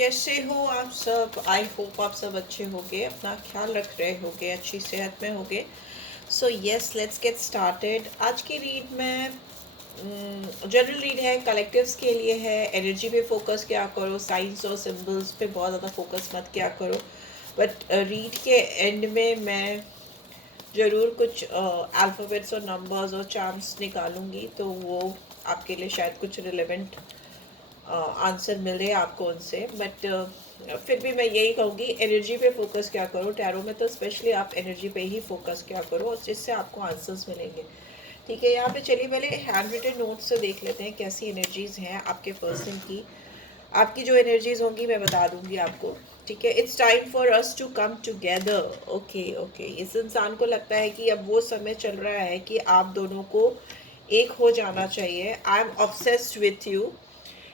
कैसे हो आप सब? आई होप आप सब अच्छे होगे, अपना ख्याल रख रहे होगे, अच्छी सेहत में होगे। So yes, let's get started. आज की रीड में जनरल रीड है, कलेक्टिव्स के लिए है। एनर्जी पे फोकस क्या करो, साइंस और सिंबल्स पे बहुत ज़्यादा फोकस मत क्या करो। बट रीड के एंड में मैं ज़रूर कुछ अल्फ़ाबेट्स और नंबर्स और चार्म्स निकालूंगी, तो वो आपके लिए शायद कुछ रिलेवेंट आंसर मिले आपको उनसे। बट फिर भी मैं यही कहूँगी, एनर्जी पे फोकस क्या करो। टैरो में तो स्पेशली आप एनर्जी पे ही फोकस क्या करो, और जिससे आपको आंसर्स मिलेंगे। ठीक है, यहाँ पे चलिए पहले हैंड रिटन नोट से देख लेते हैं कैसी एनर्जीज हैं आपके पर्सन की। आपकी जो एनर्जीज होंगी मैं बता दूंगी आपको। ठीक है, it's time for us to come together. Okay okay, इस इंसान को लगता है कि अब वो समय चल रहा है कि आप दोनों को एक हो जाना चाहिए। I am obsessed with you.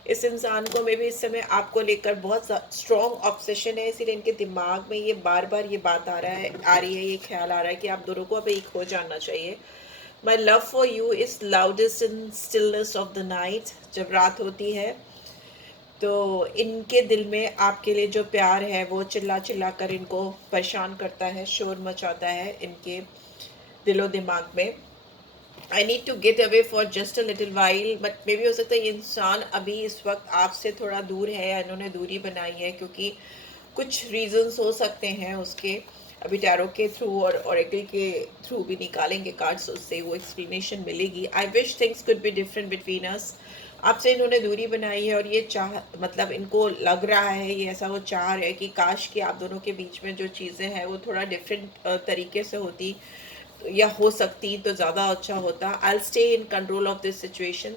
इस इंसान को मे भी इस समय आपको लेकर बहुत स्ट्रॉन्ग ऑब्सेशन है, इसीलिए इनके दिमाग में ये बार बार ये बात आ रही है, ये ख्याल आ रहा है कि आप दोनों को अब एक हो जाना चाहिए। My love for you is loudest in stillness of the night. जब रात होती है तो इनके दिल में आपके लिए जो प्यार है वो चिल्ला चिल्ला कर इनको परेशान करता है, शोर मचाता है इनके दिलो दिमाग में। I need to get away for just a little while. But मे भी हो सकता है ये इंसान अभी इस वक्त आपसे थोड़ा दूर है, या इन्होंने दूरी बनाई है क्योंकि कुछ रीजंस हो सकते हैं उसके। अभी टैरो के थ्रू और ओरेकल के थ्रू भी निकालेंगे कार्ड्स, उससे वो एक्सप्लेनेशन मिलेगी। I wish things could be different between us. आपसे इन्होंने दूरी बनाई है, और ये चाह मतलब इनको लग रहा है, ये ऐसा वो चाह रहे हैं कि काश कि आप दोनों के बीच में जो चीज़ें हैं वो थोड़ा डिफरेंट तरीके से होती, या हो सकती तो ज़्यादा अच्छा होता। I stay in control of this situation.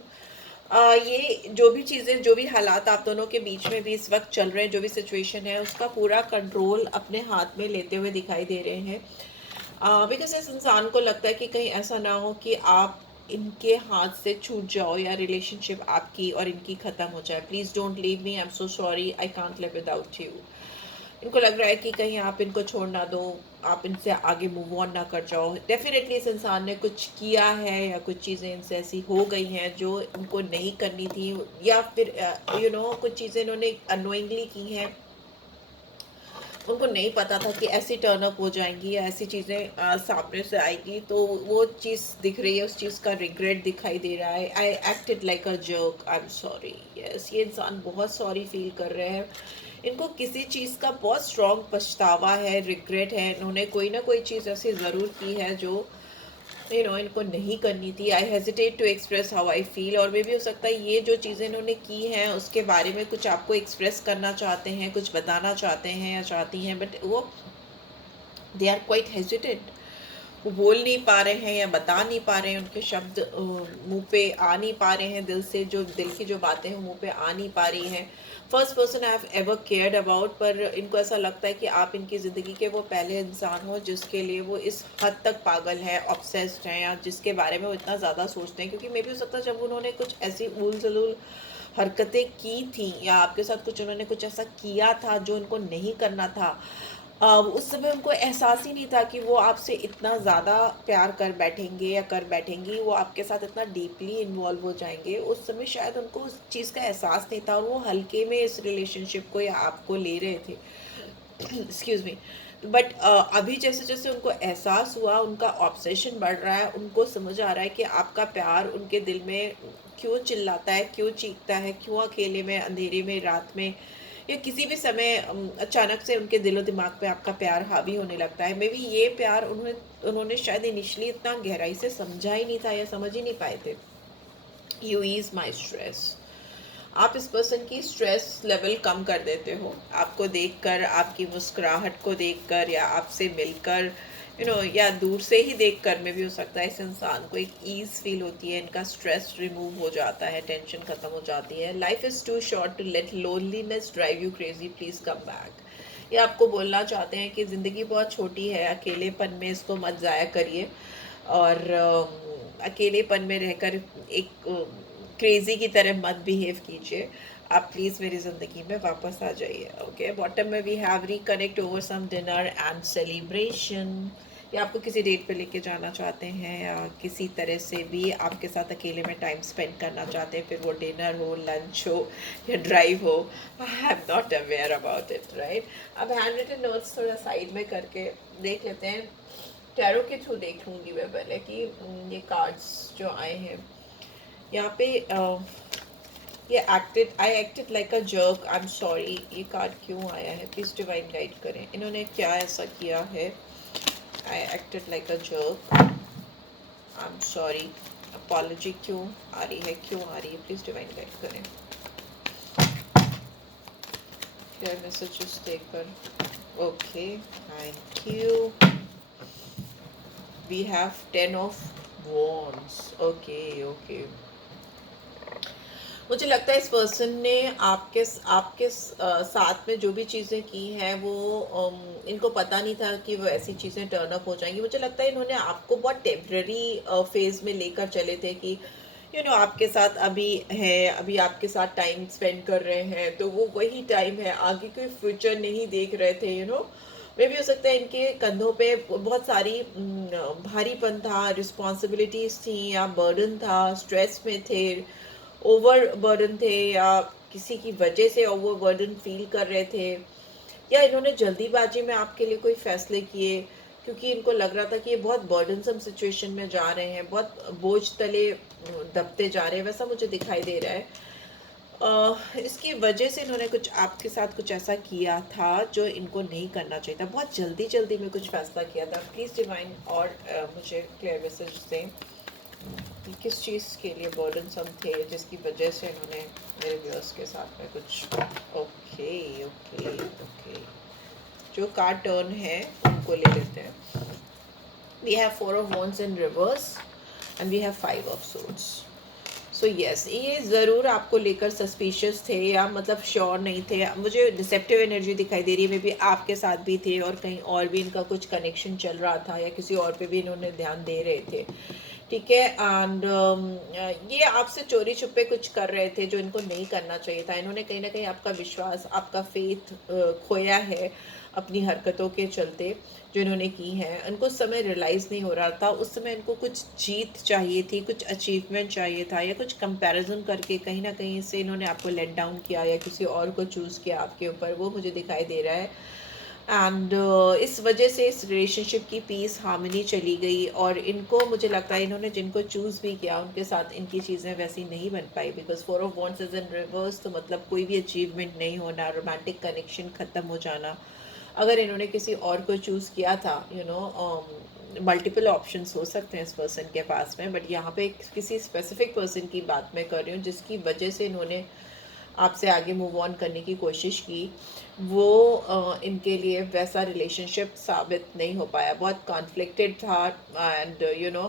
ये जो भी चीज़ें, जो भी हालात आप दोनों के बीच में भी इस वक्त चल रहे हैं, जो भी सिचुएशन है उसका पूरा कंट्रोल अपने हाथ में लेते हुए दिखाई दे रहे हैं। बिकॉज इस इंसान को लगता है कि कहीं ऐसा ना हो कि आप इनके हाथ से छूट जाओ, या रिलेशनशिप आपकी और इनकी ख़त्म हो जाए। Please don't leave me, I am so sorry, I can't live without you. इनको लग रहा है कि कहीं आप इनको छोड़ ना दो, आप इनसे आगे मूव ऑन ना कर जाओ। डेफिनेटली इस इंसान ने कुछ किया है, या कुछ चीज़ें इनसे ऐसी हो गई हैं जो इनको नहीं करनी थी, या फिर कुछ चीज़ें इन्होंने अनोइंगली की हैं। उनको नहीं पता था कि ऐसी टर्न अप हो जाएंगी, या ऐसी चीज़ें सामने से आएगी, तो वो चीज़ दिख रही है, उस चीज़ का रिग्रेट दिखाई दे रहा है। I acted like a jerk, I am sorry. Yes, ये इंसान बहुत सॉरी फील कर रहे हैं। इनको किसी चीज़ का बहुत स्ट्रॉन्ग पछतावा है, रिग्रेट है। इन्होंने कोई ना कोई चीज़ ऐसी ज़रूर की है जो इनको नहीं करनी थी। I hesitate to express how I feel. और मे भी हो सकता है ये जो चीज़ें इन्होंने की हैं उसके बारे में कुछ आपको एक्सप्रेस करना चाहते हैं, कुछ बताना चाहते हैं या चाहती हैं, बट वो दे आर क्वाइट हेजिटेट। वो बोल नहीं पा रहे हैं या बता नहीं पा रहे हैं, उनके शब्द मुंह पे आ नहीं पा रहे हैं, दिल से जो दिल की जो बातें हैं मुंह पे आ नहीं पा रही हैं। First person I have ever cared about, पर इनको ऐसा लगता है कि आप इनकी ज़िंदगी के वो पहले इंसान हो जिसके लिए वो इस हद तक पागल है, ऑब्सेस्ड हैं, या जिसके बारे में वो इतना ज़्यादा सोचते हैं। क्योंकि मे भी हो सकता है जब उन्होंने कुछ ऐसी उल जलूल हरकतें की थी, या आपके साथ कुछ उन्होंने कुछ ऐसा किया था जो उनको नहीं करना था, उस समय उनको एहसास ही नहीं था कि वो आपसे इतना ज़्यादा प्यार कर बैठेंगे या कर बैठेंगी, वो आपके साथ इतना डीपली इन्वॉल्व हो जाएंगे। उस समय शायद उनको उस चीज़ का एहसास नहीं था, और वो हल्के में इस रिलेशनशिप को या आपको ले रहे थे। Excuse me. बट अभी जैसे जैसे उनको एहसास हुआ, उनका ऑब्सेशन बढ़ रहा है, उनको समझ आ रहा है कि आपका प्यार उनके दिल में क्यों चिल्लाता है, क्यों चीखता है, क्यों अकेले में, अंधेरे में, रात में, या किसी भी समय अचानक से उनके दिलो दिमाग पे आपका प्यार हावी होने लगता है। मे बी ये प्यार उन्होंने शायद इनिशियली इतना गहराई से समझा ही नहीं था, या समझ ही नहीं पाए थे। You is my stress. आप इस पर्सन की स्ट्रेस लेवल कम कर देते हो। आपको देखकर, आपकी मुस्कुराहट को देखकर, या आपसे मिलकर, या दूर से ही देखकर में भी हो सकता है इस इंसान को एक ईज फील होती है, इनका स्ट्रेस रिमूव हो जाता है, टेंशन खत्म हो जाती है। Life is too short to let loneliness drive you crazy, please come back. ये आपको बोलना चाहते हैं कि ज़िंदगी बहुत छोटी है, अकेलेपन में इसको मत ज़ाया करिए, और अकेलेपन में रहकर एक क्रेजी की तरह मत बिहेव कीजिए। आप प्लीज़ मेरी ज़िंदगी में वापस आ जाइए। ओके, बॉटम में we have reconnect over some dinner and celebration. या आपको किसी डेट पे लेके जाना चाहते हैं, या किसी तरह से भी आपके साथ अकेले में टाइम स्पेंड करना चाहते हैं, फिर वो डिनर हो, लंच हो या ड्राइव हो। I am not aware about it, right. अब हैंड रिटन नोट्स थोड़ा साइड में करके देख लेते हैं। टैरो के थ्रू देखूंगी मैं पहले कि ये कार्ड्स जो आए हैं यहाँ पे, I acted like a jerk, I am sorry. ये कार्ड क्यों आया है, प्लीज डिवाइन गाइड करें, इन्होंने क्या ऐसा किया है। I acted like a jerk, I am sorry, apology क्यों आ रही है, क्यों आ रही है, प्लीज डिवाइन गाइड करें। क्लियर मैसेजेस देकर, okay, thank you. We have 10 of wands, okay okay. मुझे लगता है इस पर्सन ने आपके साथ में जो भी चीज़ें की हैं वो इनको पता नहीं था कि वो ऐसी चीज़ें टर्न अप हो जाएंगी। मुझे लगता है इन्होंने आपको बहुत टेम्पररी फेज में लेकर चले थे कि आपके साथ अभी है, अभी आपके साथ टाइम स्पेंड कर रहे हैं, तो वो वही टाइम है, आगे कोई फ्यूचर नहीं देख रहे थे। मे भी हो सकता है इनके कंधों पे बहुत सारी भारीपन था, रिस्पॉन्सिबिलिटीज थी, या बर्डन था, स्ट्रेस में थे, ओवर बर्डन थे, या किसी की वजह से ओवर बर्डन फील कर रहे थे, या इन्होंने जल्दीबाजी में आपके लिए कोई फैसले किए क्योंकि इनको लग रहा था कि ये बहुत बर्डनसम सिचुएशन में जा रहे हैं, बहुत बोझ तले दबते जा रहे हैं, वैसा मुझे दिखाई दे रहा है। इसकी वजह से इन्होंने कुछ आपके साथ कुछ ऐसा किया था जो इनको नहीं करना चाहिए था, बहुत जल्दी जल्दी में कुछ फैसला किया था। प्लीज़ डिवाइन और मुझे क्लियर मैसेज दें किस चीज़ के लिए बर्डनसम थे जिसकी वजह से इन्होंने मेरे व्यूअर्स के साथ में कुछ। ओके ओके ओके, जो कार्ड टर्न है उनको ले लेते हैं। We have 4 of wands in reverse and we have 5 of swords. So yes, ये ज़रूर आपको लेकर सस्पिशियस थे, या मतलब श्योर नहीं थे। मुझे डिसेप्टिव एनर्जी दिखाई दे रही है, मे बी आपके साथ भी थे और कहीं और भी इनका कुछ कनेक्शन चल रहा था, या किसी और पे भी इन्होंने ध्यान दे रहे थे, ठीक है। एंड ये आपसे चोरी छुपे कुछ कर रहे थे जो इनको नहीं करना चाहिए था। इन्होंने कहीं ना कहीं आपका विश्वास, आपका फेथ खोया है अपनी हरकतों के चलते जो इन्होंने की हैं। इनको उस समय रियलाइज़ नहीं हो रहा था, उस समय इनको कुछ जीत चाहिए थी, कुछ अचीवमेंट चाहिए था, या कुछ कंपैरिजन करके कहीं ना कहीं से इन्होंने आपको लेट डाउन किया, या किसी और को चूज़ किया आपके ऊपर, वो मुझे दिखाई दे रहा है। एंड इस वजह से इस रिलेशनशिप की पीस हार्मनी चली गई, और इनको मुझे लगता है इन्होंने जिनको चूज़ भी किया उनके साथ इनकी चीज़ें वैसी नहीं बन पाई, because 4 of wands is in reverse, तो मतलब कोई भी अचीवमेंट नहीं होना, रोमांटिक कनेक्शन ख़त्म हो जाना। अगर इन्होंने किसी और को चूज़ किया था, मल्टीपल ऑप्शंस हो सकते हैं इस पर्सन के पास में, बट यहाँ पे किसी स्पेसिफिक पर्सन की बात मैं कर रही हूँ जिसकी वजह से इन्होंने आपसे आगे मूव ऑन करने की कोशिश की। वो इनके लिए वैसा रिलेशनशिप साबित नहीं हो पाया, बहुत कॉन्फ्लिक्टेड था, एंड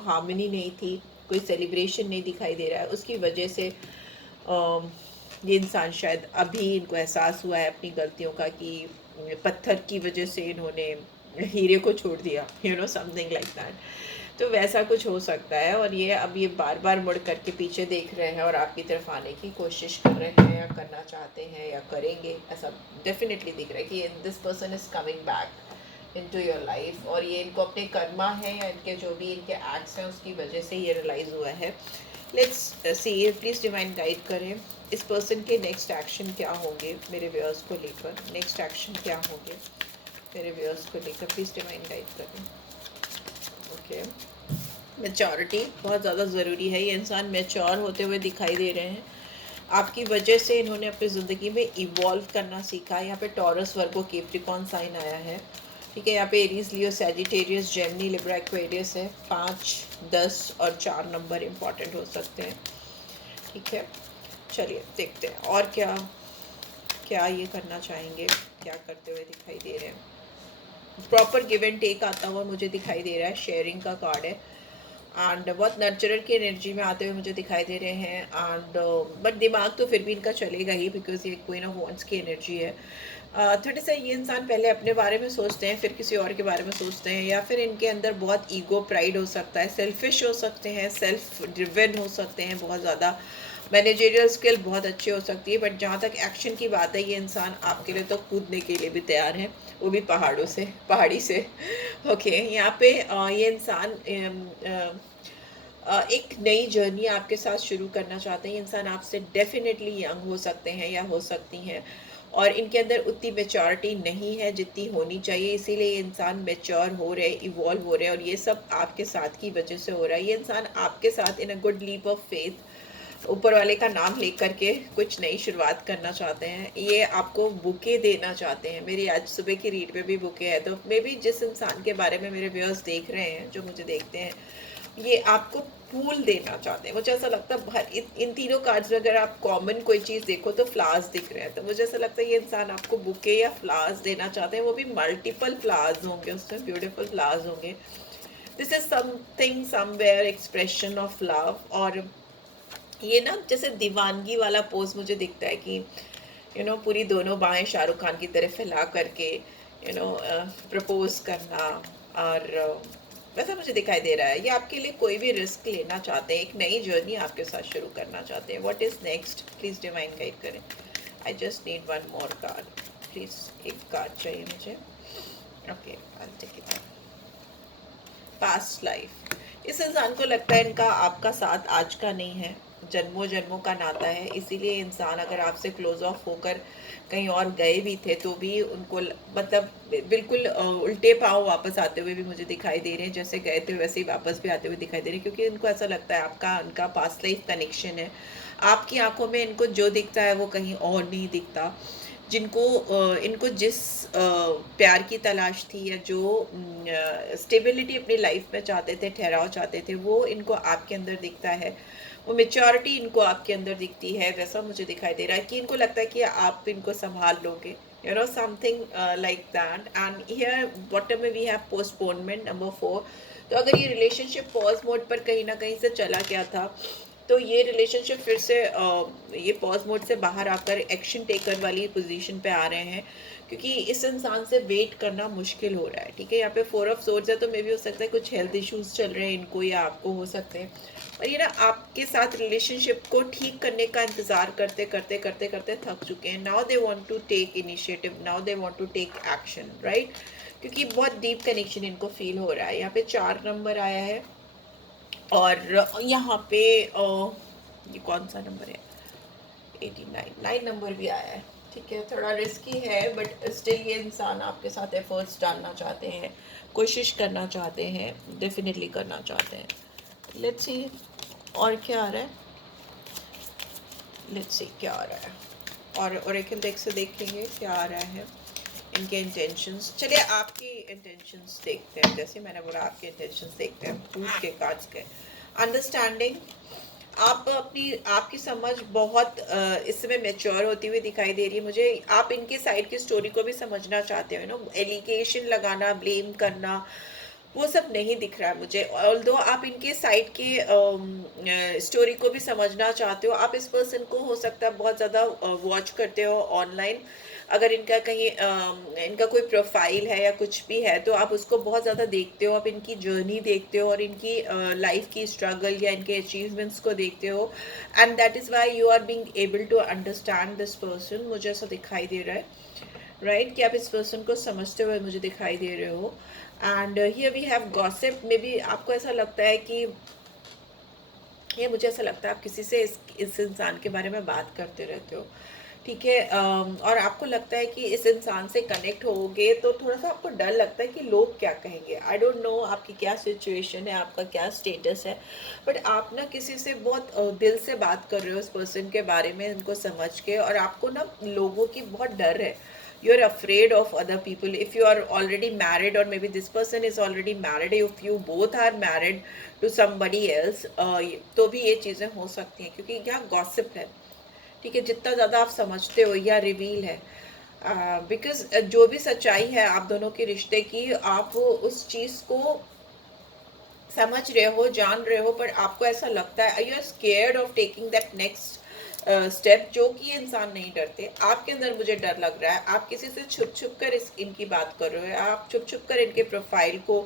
हार्मनी नहीं थी, कोई सेलिब्रेशन नहीं दिखाई दे रहा है। उसकी वजह से ये इंसान शायद अभी इनको एहसास हुआ है अपनी गलतियों का, कि पत्थर की वजह से इन्होंने हीरे को छोड़ दिया, समथिंग लाइक दैट। तो वैसा कुछ हो सकता है, और ये बार बार मुड़ करके पीछे देख रहे हैं और आपकी तरफ आने की कोशिश कर रहे हैं, या करना चाहते हैं, या करेंगे, ऐसा डेफिनेटली दिख रहा है कि this person is coming back into your life, और ये इनको अपने कर्मा है या इनके जो भी इनके एक्ट्स हैं उसकी वजह से ये रियलाइज़ हुआ है। Let's see, please divine guide करें इस पर्सन के नेक्स्ट एक्शन क्या होंगे मेरे व्यूअर्स को लेकर, नेक्स्ट एक्शन क्या होंगे मेरे व्यूअर्स को लेकर, प्लीज़ डिवाइन गाइड करें। ओके, मैच्योरिटी बहुत ज़्यादा ज़रूरी है, ये इंसान मैच्योर होते हुए दिखाई दे रहे हैं। आपकी वजह से इन्होंने अपनी ज़िंदगी में इवॉल्व करना सीखा है। यहाँ पे टॉरस, वर्गो, कैप्रिकॉर्न साइन आया है, ठीक है। यहाँ पे एरीज, लियो, सैजिटेरियस, जेमिनी, लिब्रा, एक्वेरियस है। 5, 10 और 4 नंबर इम्पॉर्टेंट हो सकते हैं, ठीक है। चलिए देखते हैं और क्या क्या ये करना चाहेंगे, क्या करते हुए दिखाई दे रहे हैं। प्रॉपर गिव एंड टेक आता हुआ मुझे दिखाई दे रहा है, शेयरिंग का कार्ड है, एंड बहुत नर्चरर की एनर्जी में आते हुए मुझे दिखाई दे रहे हैं। एंड बट दिमाग तो फिर भी इनका चलेगा ही, बिकॉज ये क्वीन ऑफ वॉन्ड्स की एनर्जी है। थोड़ा सा ये इंसान पहले अपने बारे में सोचते हैं, फिर किसी और के बारे में सोचते हैं, या फिर इनके अंदर बहुत ईगो, प्राइड हो सकता है, सेल्फिश हो सकते हैं, सेल्फ ड्रिवन हो सकते हैं बहुत ज़्यादा, मैनेजरियल स्किल बहुत अच्छी हो सकती है, बट जहाँ तक एक्शन की बात है, ये इंसान आपके लिए तो कूदने के लिए भी तैयार है, वो भी पहाड़ी से। ओके, यहाँ पे ये इंसान एक नई जर्नी आपके साथ शुरू करना चाहते हैं। ये इंसान आपसे डेफिनेटली यंग हो सकते हैं या हो सकती हैं, और इनके अंदर उतनी मेच्योरिटी नहीं है जितनी होनी चाहिए, इसीलिए ये इंसान मेच्योर हो रहे, इवॉल्व हो रहे हैं, और ये सब आपके साथ की वजह से हो रहा है। ये इंसान आपके साथ in a good leap of faith ऊपर वाले का नाम लेकर के कुछ नई शुरुआत करना चाहते हैं। ये आपको बुके देना चाहते हैं। मेरी आज सुबह की रीड में भी बुके है, तो मे बी जिस इंसान के बारे में मेरे व्यूअर्स देख रहे हैं, जो मुझे देखते हैं, ये आपको फूल देना चाहते हैं। मुझे ऐसा लगता है इन तीनों कार्ड्स में अगर आप कॉमन कोई चीज़ देखो तो फ्लावर्स दिख रहे हैं, तो मुझे ऐसा लगता है ये इंसान आपको बुके या फ्लावर्स देना चाहते हैं, वो भी मल्टीपल फ्लावर्स होंगे, उसमें ब्यूटीफुल फ्लावर्स होंगे। This is something somewhere expression of love. और ये ना जैसे दीवानगी वाला पोज मुझे दिखता है कि पूरी दोनों बाहें शाहरुख खान की तरफ फैला करके प्रपोज करना, और वैसा मुझे दिखाई दे रहा है। ये आपके लिए कोई भी रिस्क लेना चाहते हैं, एक नई जर्नी आपके साथ शुरू करना चाहते हैं। What is next, please divine guide करें। I just need one more card please, एक कार्ड चाहिए मुझे। Okay, I take it. Past life, इस इंसान को लगता है इनका आपका साथ आज का नहीं है, जन्मों जन्मों का नाता है, इसीलिए इंसान अगर आपसे क्लोज ऑफ होकर कहीं और गए भी थे तो भी उनको मतलब बिल्कुल उल्टे पाँव वापस आते हुए भी मुझे दिखाई दे रहे हैं, जैसे गए थे वैसे ही वापस भी आते हुए दिखाई दे रहे हैं, क्योंकि इनको ऐसा लगता है आपका उनका पास्ट लाइफ कनेक्शन है। आपकी आंखों में इनको जो दिखता है वो कहीं और नहीं दिखता। जिनको इनको जिस प्यार की तलाश थी, या जो स्टेबिलिटी अपनी लाइफ में चाहते थे, ठहराव चाहते थे, वो इनको आपके अंदर दिखता है। वो मेच्योरिटी इनको आपके अंदर दिखती है, वैसा मुझे दिखाई दे रहा है कि इनको लगता है कि आप इनको संभाल लोगे, something like that. And here bottom में वी हैव पोस्टपोनमेंट नंबर 4। तो अगर ये रिलेशनशिप पॉज मोड पर कहीं ना कहीं से चला गया था, तो ये रिलेशनशिप फिर से ये पॉज मोड से बाहर आकर एक्शन टेकर वाली पोजीशन पे आ रहे हैं, क्योंकि इस इंसान से वेट करना मुश्किल हो रहा है। ठीक है, यहाँ पे 4 ऑफ सोर्ड्स है, तो मे भी हो सकता है कुछ हेल्थ इश्यूज चल रहे हैं इनको या आपको हो सकते हैं, और ये ना आपके साथ रिलेशनशिप को ठीक करने का इंतजार करते करते करते करते थक चुके हैं। Now they want to take initiative, now they want to take action, right, क्योंकि बहुत डीप कनेक्शन इनको फील हो रहा है। यहाँ पे 4 नंबर आया है, और यहाँ पे ये कौन सा नंबर है, 89, 9 नंबर भी आया है। ठीक है, थोड़ा रिस्की है, बट स्टिल ये इंसान आपके साथ एफर्ट्स डालना चाहते हैं, कोशिश करना चाहते हैं, डेफिनेटली करना चाहते हैं। लेट्स सी और क्या आ रहा है, लेट्स सी क्या आ रहा है, और ओरेकल डेक से देखेंगे क्या आ रहा है इनके इंटेंशंस। चलिए आपकी इंटेंशंस देखते हैं, जैसे मैंने बोला आपके इंटेंशंस देखते हैं प्रूफ के कार्ड्स के। अंडरस्टैंडिंग, आप आपकी समझ बहुत इस समय मैच्योर होती हुई दिखाई दे रही है मुझे। आप इनके साइड की स्टोरी को भी समझना चाहते हो, एलिगेशन लगाना, ब्लेम करना, वो सब नहीं दिख रहा है मुझे। ऑल्दो आप इनके साइड के स्टोरी को भी समझना चाहते हो। आप इस पर्सन को हो सकता है बहुत ज़्यादा वॉच करते हो ऑनलाइन। अगर इनका कहीं इनका कोई प्रोफाइल है या कुछ भी है, तो आप उसको बहुत ज़्यादा देखते हो, आप इनकी जर्नी देखते हो, और इनकी लाइफ की स्ट्रगल या इनके अचीवमेंट्स को देखते हो, and that is why you are being able to understand this person. मुझे ऐसा दिखाई दे रहा है, राइट, कि आप इस पर्सन को समझते हुए मुझे दिखाई दे रहे हो। And here we have gossip. Maybe आपको ऐसा लगता है कि ये, मुझे ऐसा लगता है आप किसी से इस इंसान के बारे में बात करते रहते हो। ठीक है, और आपको लगता है कि इस इंसान से कनेक्ट होगे तो थोड़ा सा आपको डर लगता है कि लोग क्या कहेंगे। आई डोंट नो आपकी क्या सिचुएशन है, आपका क्या स्टेटस है, बट आप ना किसी से बहुत दिल से बात कर रहे हो इस पर्सन के बारे में, उनको समझ के, और आपको ना लोगों की बहुत डर है। You are afraid of other people. If you are already married, or maybe this person is already married, if you both are married to somebody else, तो भी ये चीज़ें हो सकती हैं, क्योंकि यहाँ गॉसिप है। ठीक है, जितना ज़्यादा आप समझते हो या रिवील है, बिकॉज जो भी सच्चाई है आप दोनों के रिश्ते की, आप उस चीज़ को समझ रहे हो, जान रहे हो, पर आपको ऐसा लगता है, you are scared of taking that next step, जो कि ये इंसान नहीं डरते। आपके अंदर मुझे डर लग रहा है, आप किसी से छुप छुप कर इनकी बात कर रहे हो, आप छुप छुप कर इनके प्रोफाइल को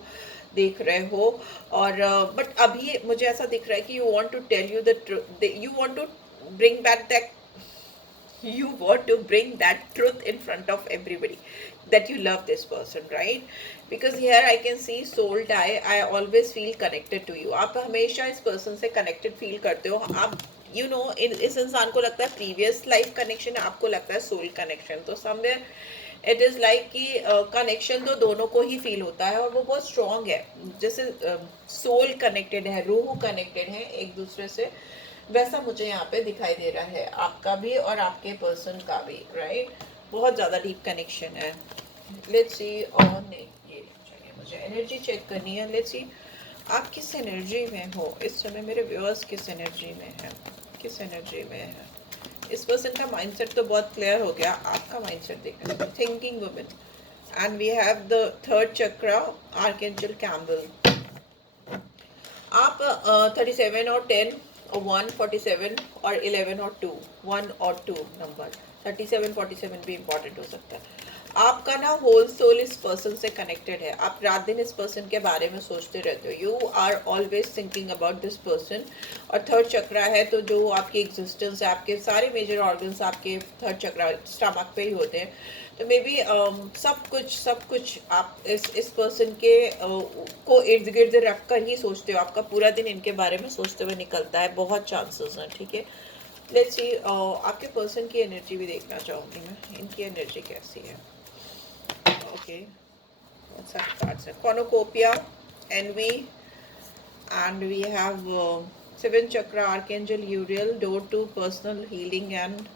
देख रहे हो, और बट अभी मुझे ऐसा दिख रहा है कि you want to tell you the, you want to bring back that, you want to bring that truth in front of everybody that you love this person, right? Because here I can see soul tie. I always feel connected to you. आप हमेशा इस person से connected feel करते हो आप, you know, इस इंसान को लगता है previous life connection, आपको लगता है soul connection. तो somewhere इट इज़ लाइक कि कनेक्शन तो दोनों को ही फील होता है और वो बहुत स्ट्रॉन्ग है. जैसे सोल कनेक्टेड है, रूह कनेक्टेड है एक दूसरे से, वैसा मुझे यहाँ पे दिखाई दे रहा है आपका भी और आपके पर्सन का भी, राइट? बहुत ज़्यादा डीप कनेक्शन है. लेट्स सी ऑन ये चाहिए मुझे, एनर्जी चेक करनी है. लेट्स सी आप किस एनर्जी में हो इस समय, मेरे व्यूअर्स किस एनर्जी में है, किस एनर्जी में है. इस पर्सन का माइंडसेट तो बहुत क्लियर हो गया, आपका माइंडसेट देखना. Thinking women, and we have the third chakra, archangel Camael. आप 37 और 10 और 1, 47 और 11 और 2, 1 और 2 नंबर, 37 47 भी इंपॉर्टेंट हो सकता है. आपका ना होल सोल इस पर्सन से कनेक्टेड है. आप रात दिन इस पर्सन के बारे में सोचते रहते हो. You are always thinking about this person. और थर्ड चक्रा है तो जो आपकी एग्जिस्टेंस है, आपके सारे मेजर ऑर्गन्स आपके थर्ड चक्रा स्टमक पे ही होते हैं. तो मे बी सब कुछ आप इस पर्सन के को इर्द गिर्द रख कर ही सोचते हो. आपका पूरा दिन इनके बारे में सोचते हुए निकलता है, बहुत चांसेस हैं, ठीक है. लेट्स सी आपके पर्सन की एनर्जी भी देखना चाहूँगी मैं, इनकी एनर्जी कैसी है. ओके, कार्ड्स है cornucopia, envy, and we have seven chakra, archangel uriel, door to personal healing and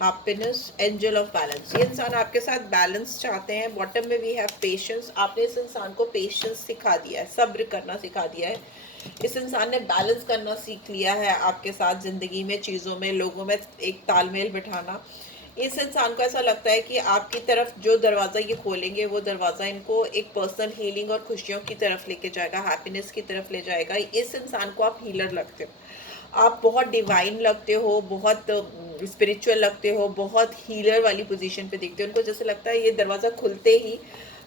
happiness, angel of balance. ये इंसान आपके साथ बैलेंस चाहते हैं. बॉटम में वी हैव पेशेंस. आपने इस इंसान को पेशेंस सिखा दिया है, सब्र करना सिखा दिया है. इस इंसान ने बैलेंस करना सीख लिया है आपके साथ, जिंदगी में, चीज़ों में, लोगों में एक तालमेल बिठाना. इस इंसान को ऐसा लगता है कि आपकी तरफ जो दरवाज़ा ये खोलेंगे वो दरवाज़ा इनको एक पर्सनल हीलिंग और खुशियों की तरफ लेके जाएगा, हैप्पीनेस की तरफ ले जाएगा. इस इंसान को आप हीलर लगते हो, आप बहुत डिवाइन लगते हो, बहुत स्पिरिचुअल लगते हो, बहुत हीलर वाली पोजीशन पे दिखते हो. उनको जैसे लगता है ये दरवाज़ा खुलते ही,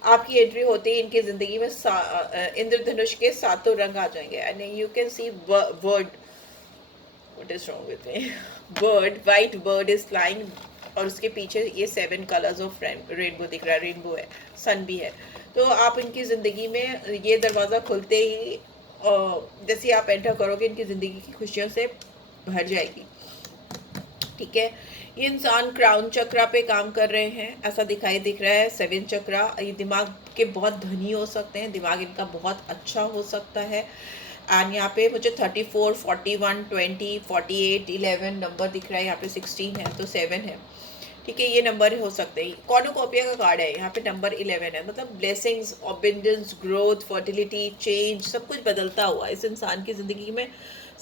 आपकी एंट्री होते ही इनकी ज़िंदगी में इंद्रधनुष के सातों रंग आ जाएंगे. And you can see bird, what is wrong with me, bird, white bird is flying और उसके पीछे ये 7 कलर्स ऑफ रेनबो दिख रहा है. रेनबो है, सन भी है. तो आप इनकी ज़िंदगी में ये दरवाज़ा खुलते ही जैसे आप एंटर करोगे, इनकी ज़िंदगी की खुशियों से भर जाएगी, ठीक है. ये इंसान क्राउन चक्रा पे काम कर रहे हैं, ऐसा दिख रहा है. 7 चक्रा, ये दिमाग के बहुत धनी हो सकते हैं, दिमाग इनका बहुत अच्छा हो सकता है. एंड यहाँ पे मुझे 34, 41, 20, 48, 11 नंबर दिख रहा है. यहाँ पे 16 है तो 7 है, ठीक है. ये नंबर हो सकते हैं. कॉर्नुकोपिया का कार्ड है, यहाँ पे नंबर 11 है. मतलब blessings, abundance, growth, fertility, change, सब कुछ बदलता हुआ इस इंसान की ज़िंदगी में,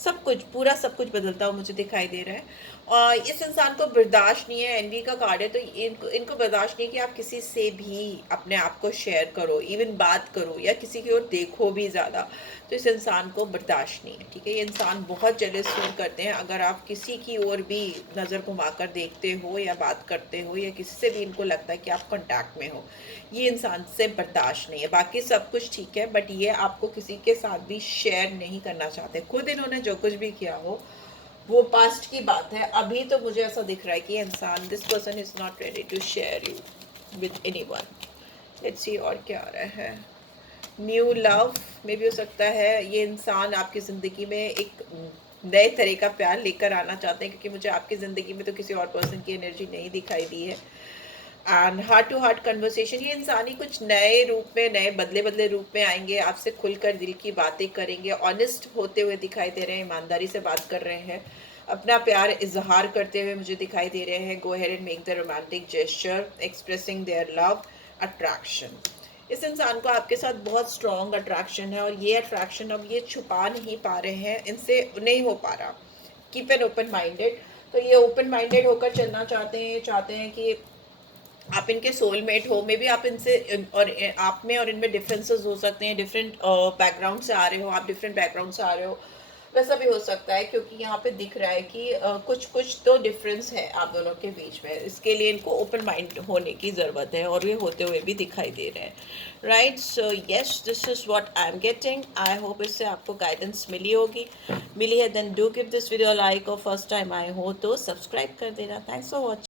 सब कुछ, पूरा सब कुछ बदलता हुआ मुझे दिखाई दे रहा है. और इस इंसान को बर्दाश्त नहीं है. एनवी का कार्ड है तो इनको बर्दाश्त नहीं है कि आप किसी से भी अपने आप को शेयर करो, इवन बात करो या किसी की ओर देखो भी ज़्यादा. तो इस इंसान को बर्दाश्त नहीं है, ठीक है. ये इंसान बहुत जेलस फील करते हैं अगर आप किसी की ओर भी नज़र घुमाकर देखते हो या बात करते हो या किसी से भी इनको लगता है कि आप कांटेक्ट में हो. ये इंसान से बर्दाश्त नहीं है. बाकी सब कुछ ठीक है, बट ये आपको किसी के साथ भी शेयर नहीं करना चाहते. खुद इन्होंने जो कुछ भी किया हो वो पास्ट की बात है. अभी तो मुझे ऐसा दिख रहा है कि इंसान, this person is not ready to share you with anyone. Let's see और क्या आ रहा है. न्यू लव में भी हो सकता है. ये इंसान आपकी ज़िंदगी में एक नए तरह का प्यार लेकर आना चाहते हैं, क्योंकि मुझे आपकी ज़िंदगी में तो किसी और पर्सन की एनर्जी नहीं दिखाई दी है. And heart to heart conversation, ये इंसान ही कुछ नए रूप में, नए बदले रूप में आएंगे, आपसे खुलकर दिल की बातें करेंगे, ऑनेस्ट होते हुए दिखाई दे रहे हैं, ईमानदारी से बात कर रहे हैं, अपना प्यार इजहार करते हुए मुझे दिखाई दे रहे हैं. Go ahead and make the romantic gesture, expressing their love, attraction. इस इंसान को आपके साथ बहुत स्ट्रॉन्ग अट्रैक्शन है और ये अट्रैक्शन अब ये छुपा नहीं पा रहे हैं, इनसे नहीं हो पा रहा. Keep an open minded. तो ये ओपन माइंडेड होकर चलना चाहते हैं कि आप इनके सोलमेट हो. मे बी आप इनसे और आप में और इनमें डिफरेंसेस हो सकते हैं. डिफरेंट बैकग्राउंड से आ रहे हो, आप डिफरेंट बैकग्राउंड से आ रहे हो, वैसा भी हो सकता है, क्योंकि यहाँ पे दिख रहा है कि कुछ कुछ तो डिफरेंस है आप दोनों के बीच में। इसके लिए इनको ओपन माइंड होने की ज़रूरत है, और ये होते हुए भी दिखाई दे रहे हैं। Right, so yes, this is what I am getting. I hope इससे आपको गाइडेंस मिली है। Then do give this video like, और फर्स्ट टाइम आए हो तो सब्सक्राइब कर देना। Thanks for watching.